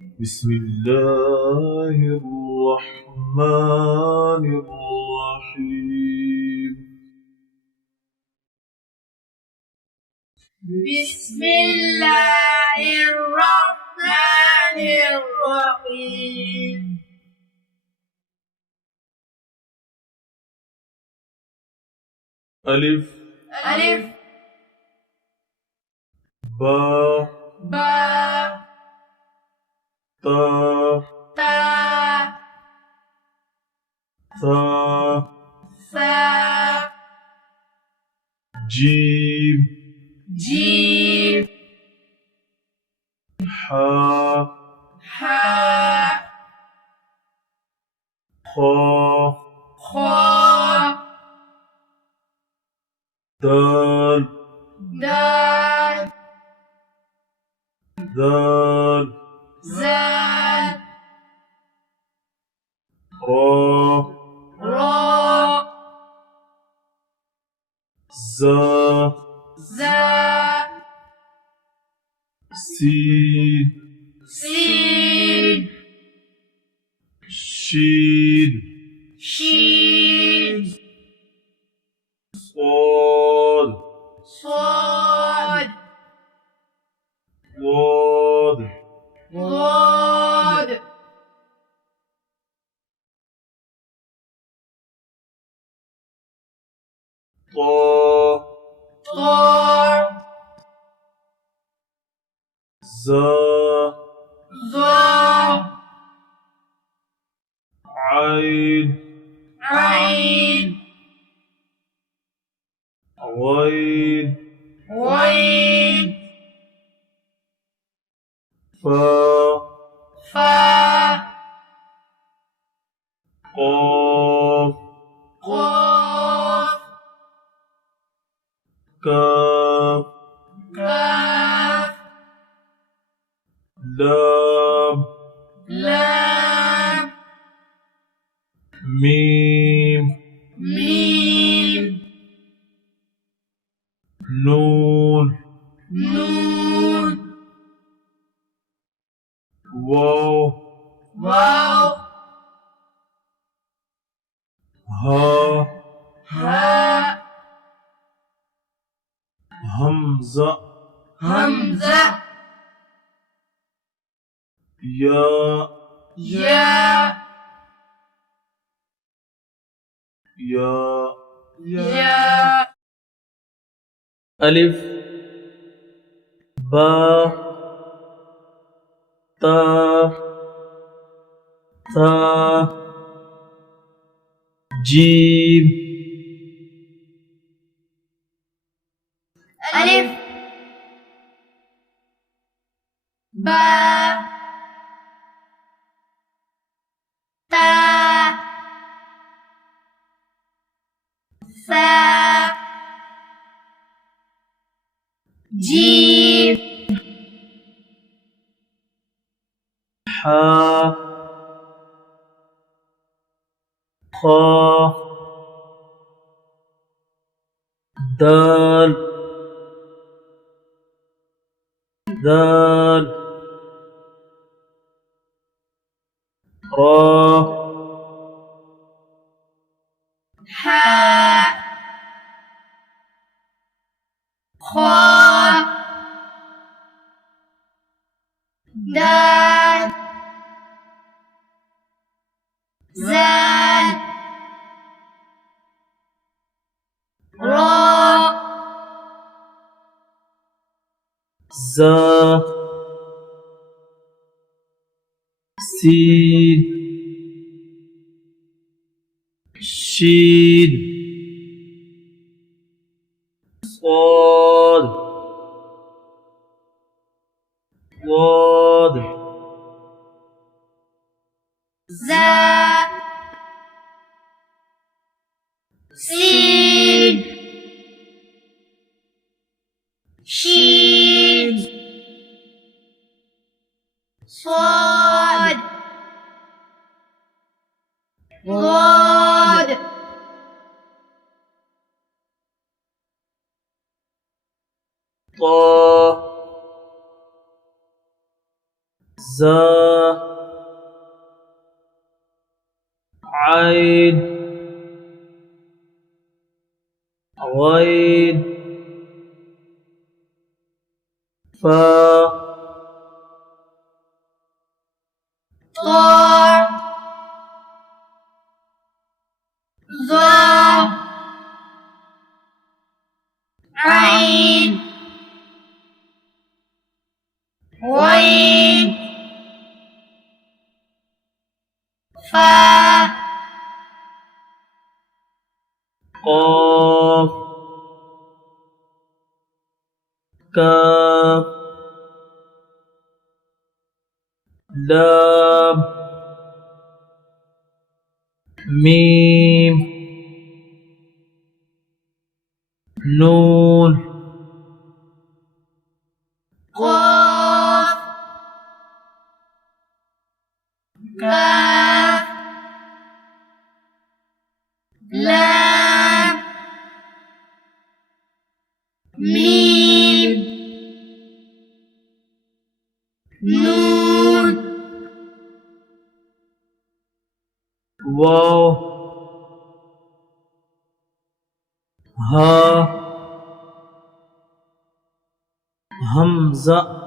بسم الله الرحمن الرحيم. بسم الله الرحمن الرحيم. ألف ألف با با تا تا ثا ثا جيم جيم حا حا خا خا دال دال ذال زال را را زا زا سين سين شين شين صاد صاد ضاد ضاد طا طا زا ظا عين عين غين غين فا فا قاف قاف كاف كاف لام لام ميم ميم نون نون واو واو ها ها همزة همزة يا يا يا يا ألف با تا ثا جيم ألف با تا ثا جيم حا خا دال ذال را حا خا دال زال را زا سين شين صاد ضاد زا سين شين صاد ضاد طا زا عين غين فا طاء ظا عين غين فا قاف كاف لام ميم نون قاف كاف لام ميم نون واو ها همزة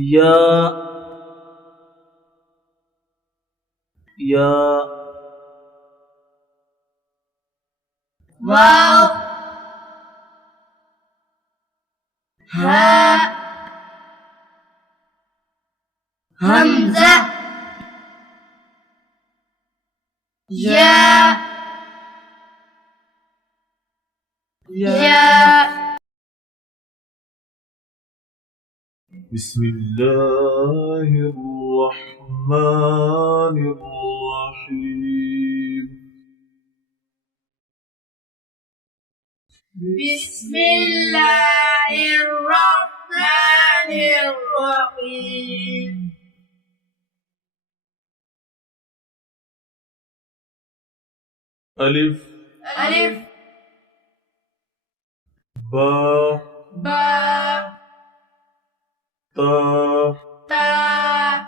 يا واو هاء همزة يا بسم الله الرحمن الرحيم بسم الله الرحمن الرحيم ألف ألف با با تا تا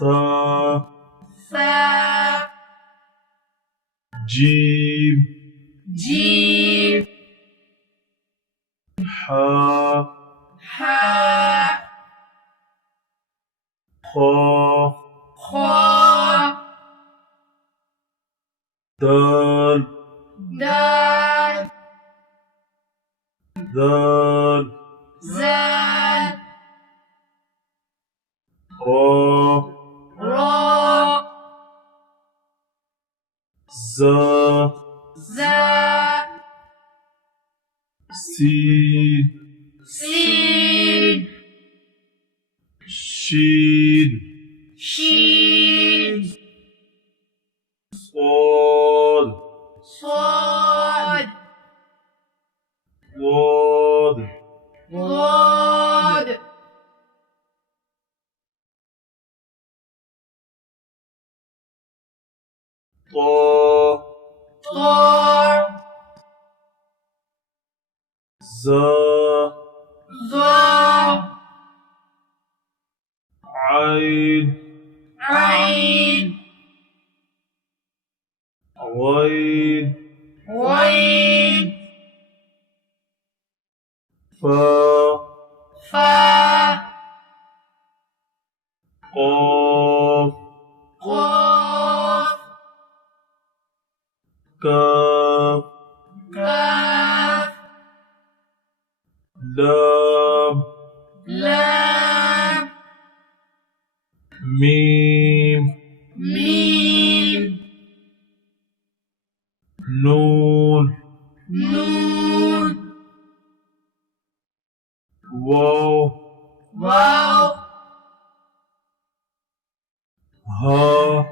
ثا ثا جيم جيم حا حاء خا خاء دال دال ذال زال را را زا زا سين سين شين شين صاد صاد ضاد ضاد طا طاء زا ظا عين عين غين غين فا فا قاف قاف كاف كاف لام لام ميم ميم نون نون واو واو ها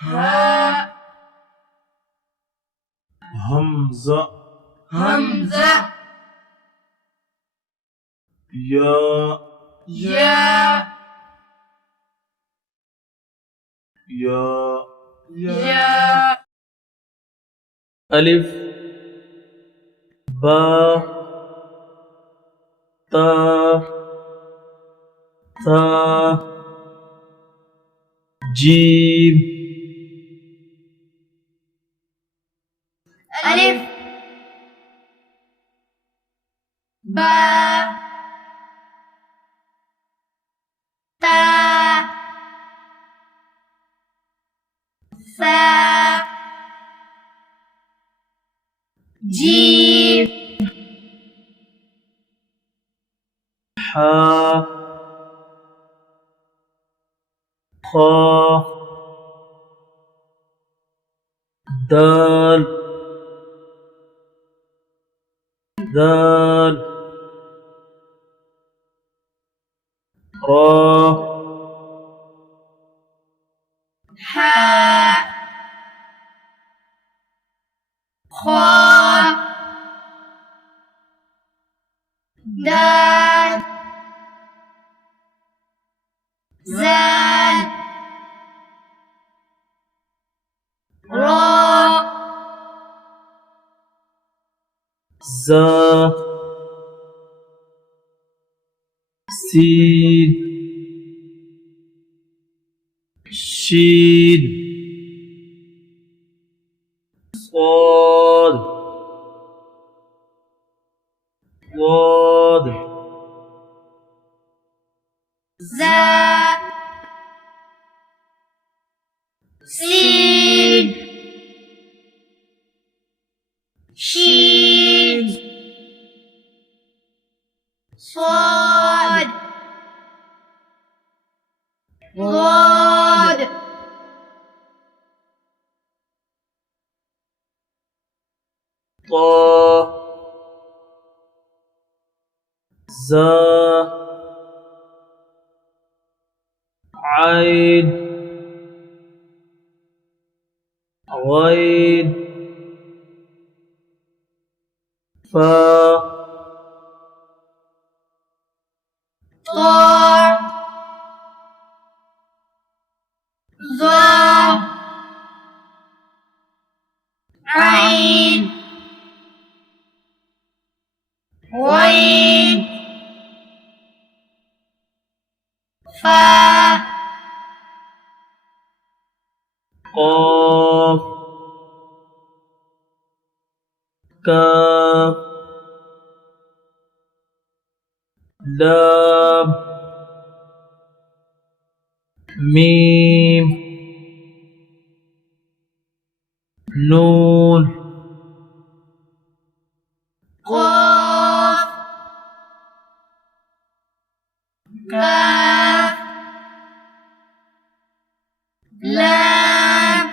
هاء همزة همزة يا يا ألف با تا ثا جيم ألف باء تاء ثاء جيم حاء خاء دال ذال را حاء خاء دال زال را زا سين شين صاد ضاد زاء سين شين صاد ضاد طا زا عين غين فا طاء ظاء عين غين فاء قاف كاف لام ميم نون قاف كاف لام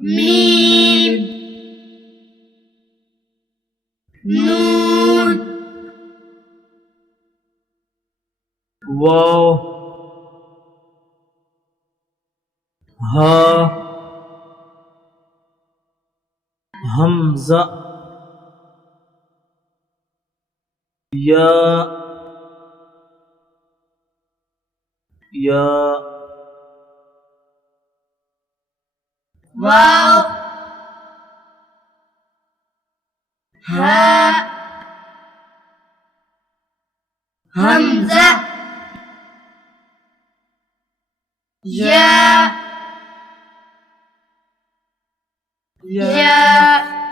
ميم نون واو ها همزة يا واو هاء همزة يا